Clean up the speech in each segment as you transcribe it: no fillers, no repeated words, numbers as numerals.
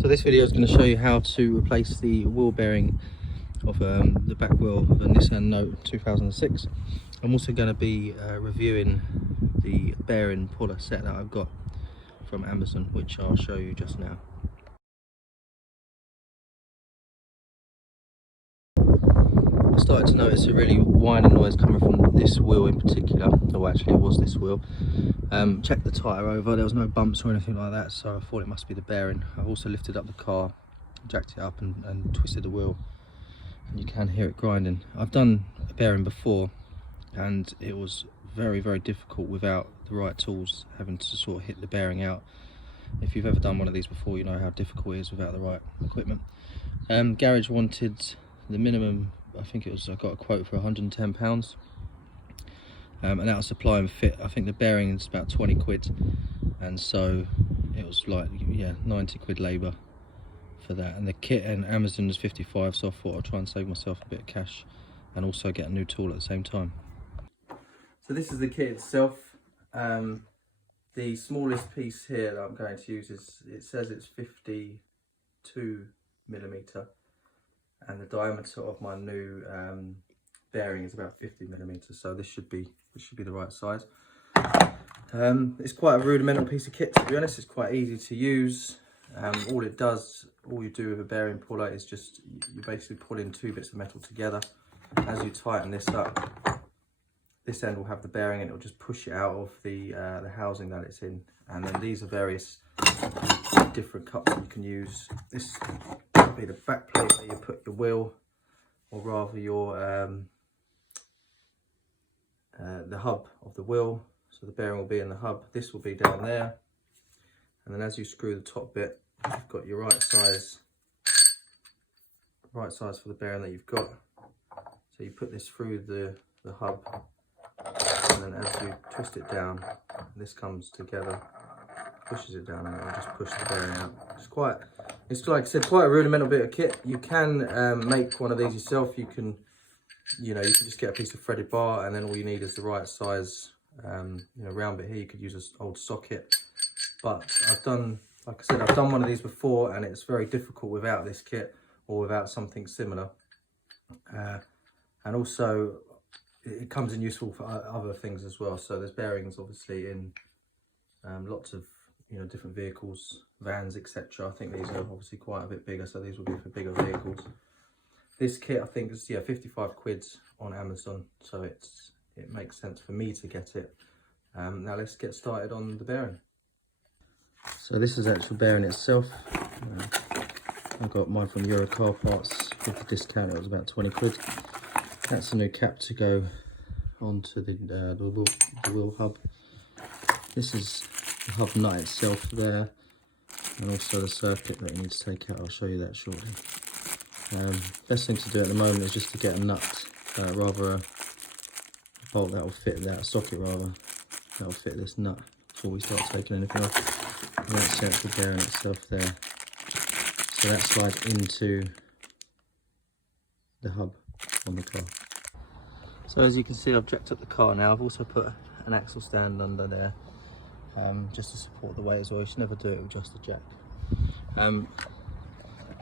So this video is going to show you how to replace the wheel bearing of the back wheel of a Nissan Note 2006. I'm also going to be reviewing the bearing puller set that I've got from Amazon, which I'll show you just now. I started to notice a really whining noise coming from this wheel in particular. Oh, actually it was this wheel. Checked the tyre over, there was no bumps or anything like that, so I thought it must be the bearing. I also lifted up the car, jacked it up and twisted the wheel, and you can hear it grinding. I've done a bearing before and it was very difficult without the right tools, having to sort of hit the bearing out. If you've ever done one of these before, you know how difficult it is without the right equipment. Garage wanted the minimum, I think it was, I got a quote for £110, and that was supply and fit. I think the bearing is about 20 quid, and so it was like, yeah, 90 quid labour for that, and the kit and Amazon is 55, so I thought I'd try and save myself a bit of cash and also get a new tool at the same time. So this is the kit itself. The smallest piece here that I'm going to use is, it says it's 52mm, and the diameter of my new bearing is about 50mm, so this should be the right size. It's quite a rudimental piece of kit, to be honest. It's quite easy to use. All you do with a bearing puller is just, you basically pull in two bits of metal together. As you tighten this up, this end will have the bearing and it'll just push it out of the housing that it's in. And then these are various different cups that you can use. This will be the back plate where you put your wheel, or rather your the hub of the wheel. So the bearing will be in the hub. This will be down there. And then as you screw the top bit, you've got your right size for the bearing that you've got. So you put this through the hub, and then as you twist it down, this comes together, pushes it down, and it'll just push the bearing out. It's like I said, quite a rudimental bit of kit. You can make one of these yourself. You can just get a piece of threaded bar, and then all you need is the right size round bit here. You could use an old socket, but I've done one of these before, and it's very difficult without this kit or without something similar. And also it comes in useful for other things as well. So there's bearings obviously in lots of different vehicles, vans, etc. I think these are obviously quite a bit bigger, so these will be for bigger vehicles. This kit I think is 55 quid on Amazon, so it makes sense for me to get it. Now let's get started on the bearing. So this is the actual bearing itself. I got mine from Euro Car Parts with the discount. It was about 20 quid. That's a new cap to go onto the wheel hub. This is the hub nut itself there, and also the circuit that you need to take out. I'll show you that shortly. Best thing to do at the moment is just to get a nut, rather a bolt that will fit that socket, rather that will fit this nut before we start taking anything off. And that's the actual bearing itself there. So that slides into the hub on the car. So as you can see, I've jacked up the car now. I've also put an axle stand under there, just to support the weight as well. You should never do it with just a jack.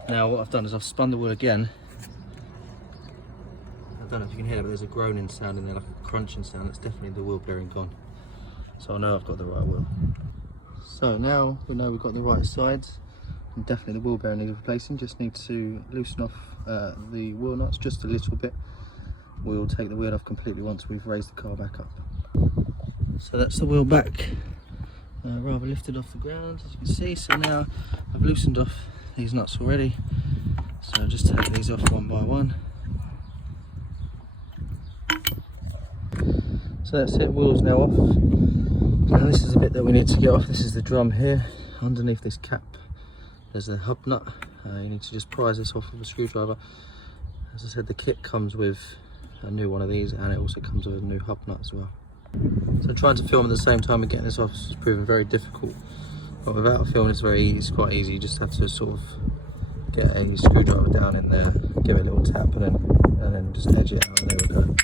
Now what I've done is I've spun the wheel again. I don't know if you can hear that, but there's a groaning sound in there, like a crunching sound. That's definitely the wheel bearing gone. So I know I've got the right wheel. So now we know we've got the right sides, and definitely the wheel bearing needs replacing. Just need to loosen off the wheel nuts just a little bit. We'll take the wheel off completely once we've raised the car back up. So that's the wheel back, rather lifted off the ground, as you can see. So now I've loosened off these nuts already, so I'll just take these off one by one. So that's it, wheel's now off. Now this is a bit that we need to get off. This is the drum here. Underneath this cap there's a hub nut. You need to just prise this off with a screwdriver. As I said, the kit comes with a new one of these, and it also comes with a new hub nut as well. So trying to film at the same time and getting this off is proving very difficult, but without a film it's quite easy. You just have to sort of get a screwdriver down in there, give it a little tap, and then just edge it out, and there we go.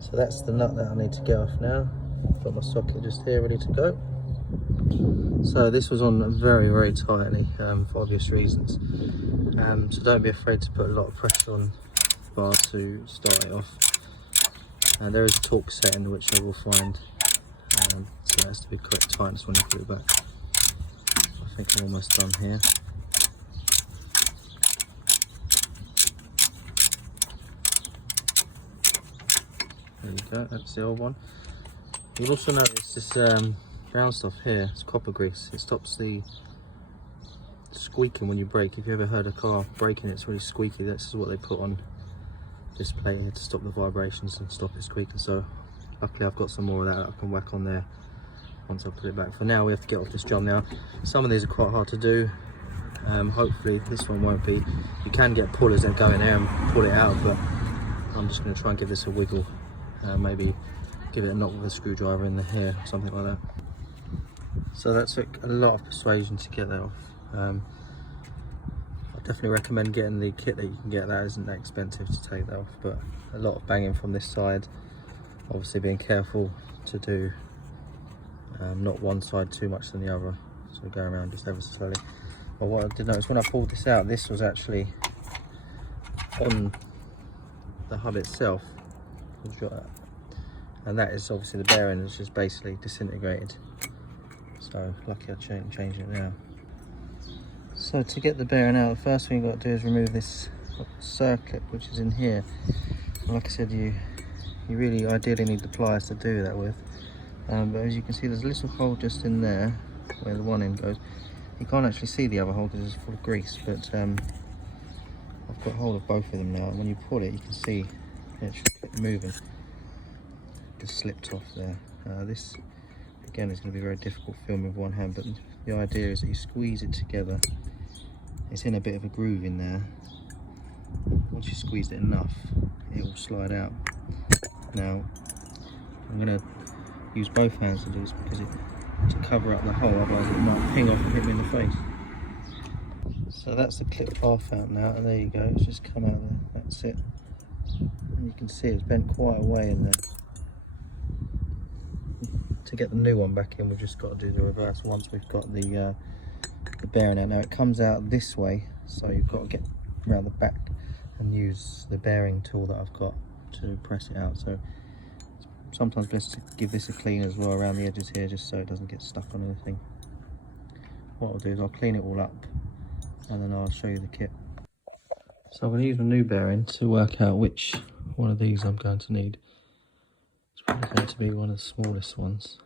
So that's the nut that I need to get off now. Got my socket just here ready to go. So this was on very, very tightly for obvious reasons. So don't be afraid to put a lot of pressure on the bar to start it off. There is a torque setting which I will find, so it has to be correct tightness when you put it back. I think I'm almost done here. There you go, that's the old one. You'll also notice this brown stuff here, it's copper grease. It stops the squeaking when you brake. If you ever heard a car braking, it's really squeaky. This is what they put on this plate here to stop the vibrations and stop it squeaking. So luckily I've got some more of that I can whack on there once I put it back. For now we have to get off this drum now. Some of these are quite hard to do. Hopefully this one won't be. You can get pullers that go in there and pull it out, but I'm just going to try and give this a wiggle. Maybe give it a knock with a screwdriver in the hair or something like that. So that took a lot of persuasion to get that off. I definitely recommend getting the kit that you can get. That isn't that expensive to take that off, but a lot of banging from this side. Obviously being careful to do not one side too much than the other, so go around just ever so slowly. But what I did notice when I pulled this out, this was actually on the hub itself, and that is obviously the bearing, which is basically disintegrated. So lucky I changed it now. So to get the bearing out, the first thing you've got to do is remove this circlip which is in here. And like I said, you really ideally need the pliers to do that with. But as you can see, there's a little hole just in there where the one end goes. You can't actually see the other hole because it's full of grease, but I've got hold of both of them now, and when you pull it you can see it should keep moving. Just slipped off there. This again is going to be very difficult filming with one hand, but the idea is that you squeeze it together. It's in a bit of a groove in there. Once you squeeze it enough, it will slide out. Now I'm going to use both hands to do this because to cover up the hole, otherwise it might ping off and hit me in the face. So that's the clip half out now, and there you go, it's just come out there, that's it. And you can see it's bent quite a way in there. To get the new one back in, we've just got to do the reverse once we've got the bearing out. Now it comes out this way, so you've got to get around the back and use the bearing tool that I've got to press it out. So it's sometimes best to give this a clean as well around the edges here, just so it doesn't get stuck on anything. What I'll do is I'll clean it all up and then I'll show you the kit. So I'm going to use my new bearing to work out which one of these I'm going to need. It's probably going to be one of the smallest ones.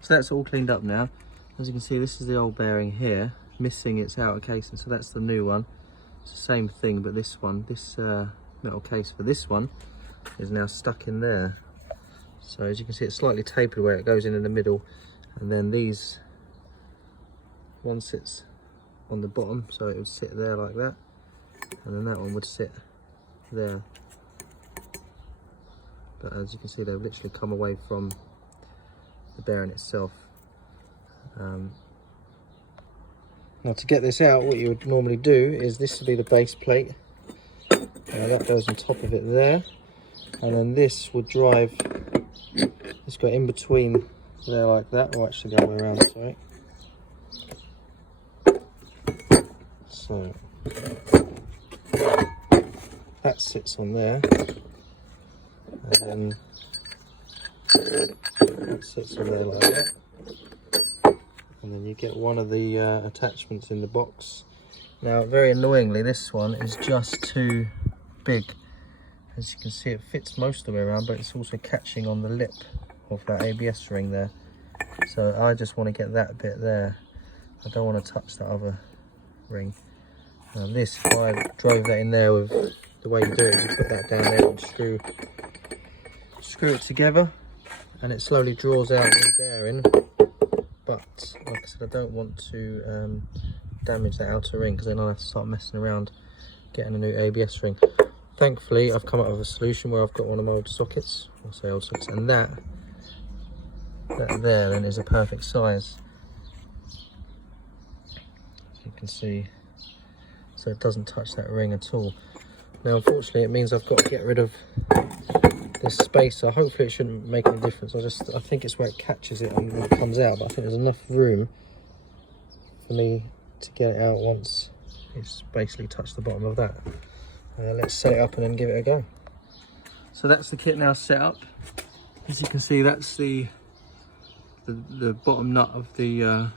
So that's all cleaned up now. As you can see, this is the old bearing here, missing its outer casing, so that's the new one. It's the same thing, but this one, this metal case for this one is now stuck in there. So as you can see, it's slightly tapered where it goes in the middle, and then these, one sits on the bottom, so it would sit there like that, and then that one would sit there. But as you can see, they've literally come away from the bearing itself. Now to get this out, what you would normally do is this would be the base plate. That goes on top of it there, and then this would drive, it's got in between there like that, or actually the other way around, sorry. So that sits on there, and then that sits on there like that, and then you get one of the attachments in the box. Now very annoyingly, this one is just too big. As you can see, it fits most of the way around, but it's also catching on the lip of that ABS ring there. So I just want to get that bit there. I don't want to touch that other ring. Now this, if I drove that in there with the way you do it, is you put that down there and screw it together, and it slowly draws out the bearing. But like I said, I don't want to damage that outer ring, because then I'll have to start messing around getting a new ABS ring. Thankfully, I've come up with a solution where I've got one of my old sockets, I'll say old sockets, and that there then is a perfect size, as you can see, so it doesn't touch that ring at all. Now unfortunately it means I've got to get rid of this spacer. Hopefully it shouldn't make any difference. I think it's where it catches it and it comes out, but I think there's enough room for me to get it out once it's basically touched the bottom of that. Let's set it up and then give it a go. So that's the kit now set up. As you can see, that's the bottom nut of the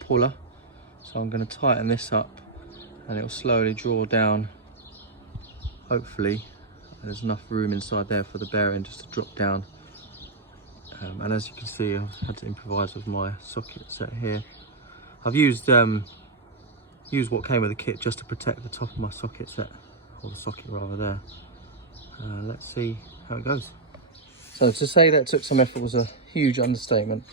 puller. So I'm going to tighten this up and it will slowly draw down. Hopefully there's enough room inside there for the bearing just to drop down. And as you can see, I've had to improvise with my socket set here. I've used what came with the kit just to protect the top of my socket set, or the socket rather there. Let's see how it goes. So to say that took some effort was a huge understatement.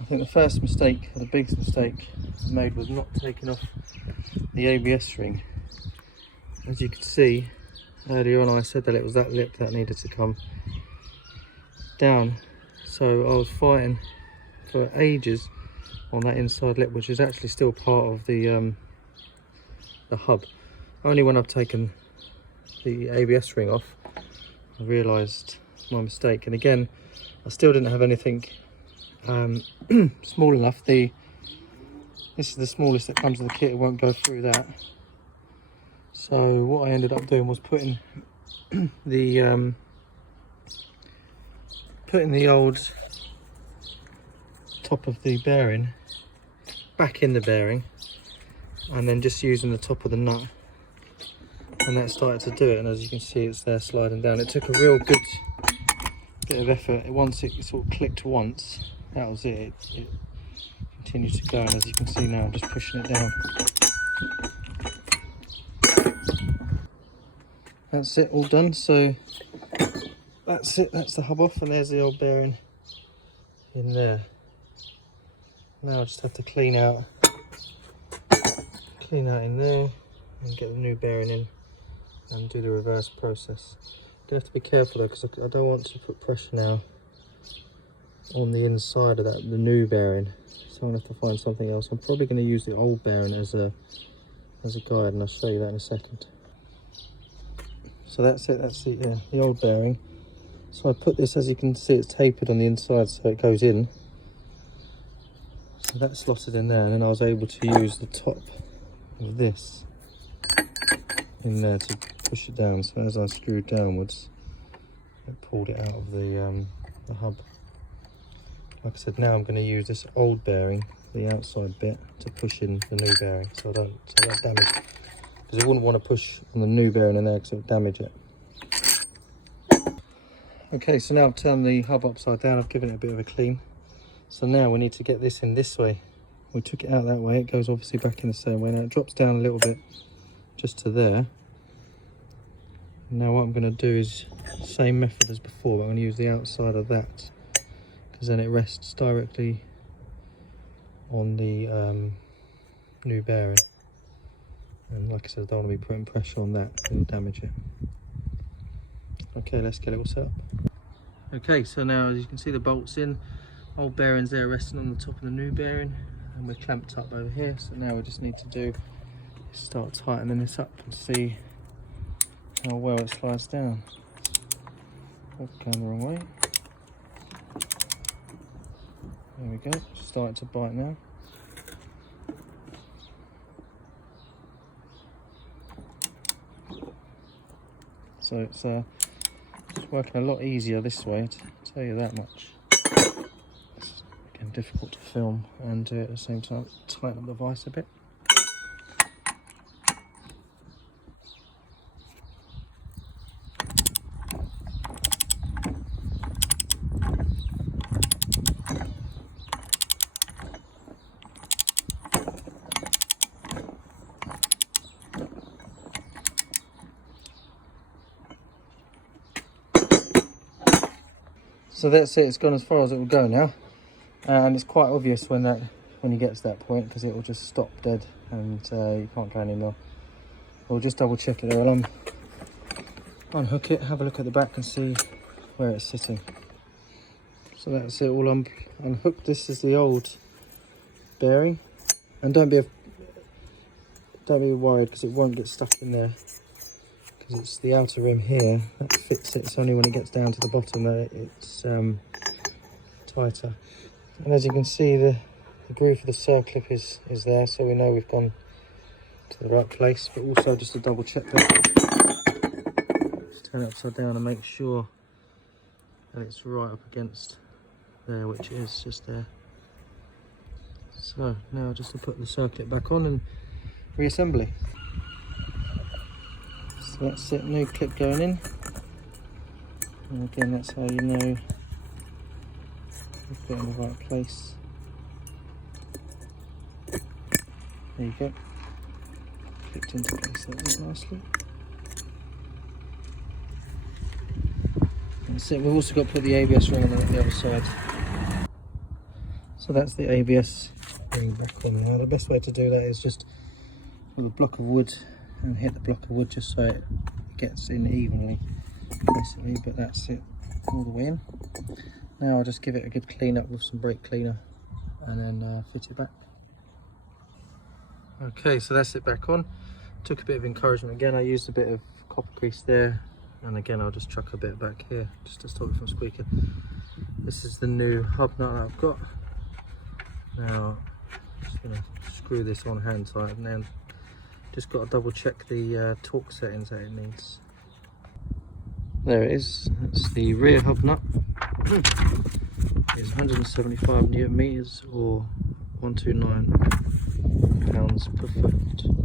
I think the first mistake, or the biggest mistake I made, was not taking off the ABS ring. As you can see, earlier on I said that it was that lip that needed to come down. So I was fighting for ages on that inside lip, which is actually still part of the hub. Only when I've taken the ABS ring off, I realised my mistake. And again, I still didn't have anything small enough. This is the smallest that comes with the kit. It won't go through that. So what I ended up doing was putting the old top of the bearing back in the bearing, and then just using the top of the nut, and that started to do it. And as you can see, it's there sliding down. It took a real good bit of effort. Once it sort of clicked once, that was it. It continued to go, and as you can see now, I'm just pushing it down. That's it, all done. So that's it, that's the hub off, and there's the old bearing in there. Now I just have to clean out in there and get the new bearing in and do the reverse process. You have to be careful though, because I don't want to put pressure now on the inside of the new bearing, so I'm going to have to find something else. I'm probably going to use the old bearing as a guide, and I'll show you that in a second. So that's it, that's the old bearing. So I put this, as you can see, it's tapered on the inside so it goes in. So that's slotted in there, and then I was able to use the top of this in there to push it down. So as I screwed downwards, it pulled it out of the hub. Like I said, now I'm going to use this old bearing, the outside bit, to push in the new bearing, so I don't damage it. Because I wouldn't want to push on the new bearing in there because it would damage it. Okay, so now I've turned the hub upside down, I've given it a bit of a clean. So now we need to get this in this way. We took it out that way, it goes obviously back in the same way. Now it drops down a little bit just to there. Now what I'm going to do is same method as before, but I'm going to use the outside of that, because then it rests directly on the new bearing. And like I said, I don't want to be putting pressure on that, it'll damage it. Okay, let's get it all set up. Okay, so now as you can see, the bolt's in, old bearings there resting on the top of the new bearing, and we're clamped up over here. So now we just need to do is start tightening this up and see how well it slides down. Oh, going the wrong way. There we go, it's starting to bite now. So it's working a lot easier this way, to tell you that much. It's again difficult to film and do it at the same time. Tighten up the vise a bit. So that's it, it's gone as far as it will go now, and it's quite obvious when you get to that point, because it will just stop dead and you can't go anymore. We'll just double check it there. I'll unhook it, have a look at the back and see where it's sitting. So that's it, all unhooked. This is the old bearing, and don't be worried, because it won't get stuck in there, because it's the outer rim here that fits it. It's only when it gets down to the bottom that it's tighter. And as you can see, the groove for the circlip is there, so we know we've gone to the right place. But also just to double check that, just turn it upside down and make sure that it's right up against there, which it is just there. So now just to put the circlip back on and reassembly. So that's it, new clip going in. And again, that's how you know you've got it in the right place. There you go. Clipped into place like that nicely. That's it. We've also got to put the ABS ring on the other side. So that's the ABS ring back on. Now the best way to do that is just with a block of wood and hit the block of wood just so it gets in evenly, basically. But that's it, all the way in. Now I'll just give it a good clean up with some brake cleaner and then fit it back. Okay, so that's it back on. Took a bit of encouragement again. I used a bit of copper grease there, and again I'll just chuck a bit back here just to stop it from squeaking. This is the new hub nut that I've got. Now just going to screw this on hand tight, and then just got to double check the torque settings that it needs. There it is. That's the rear hub nut. It's 175 Newton meters or 129 pounds per foot.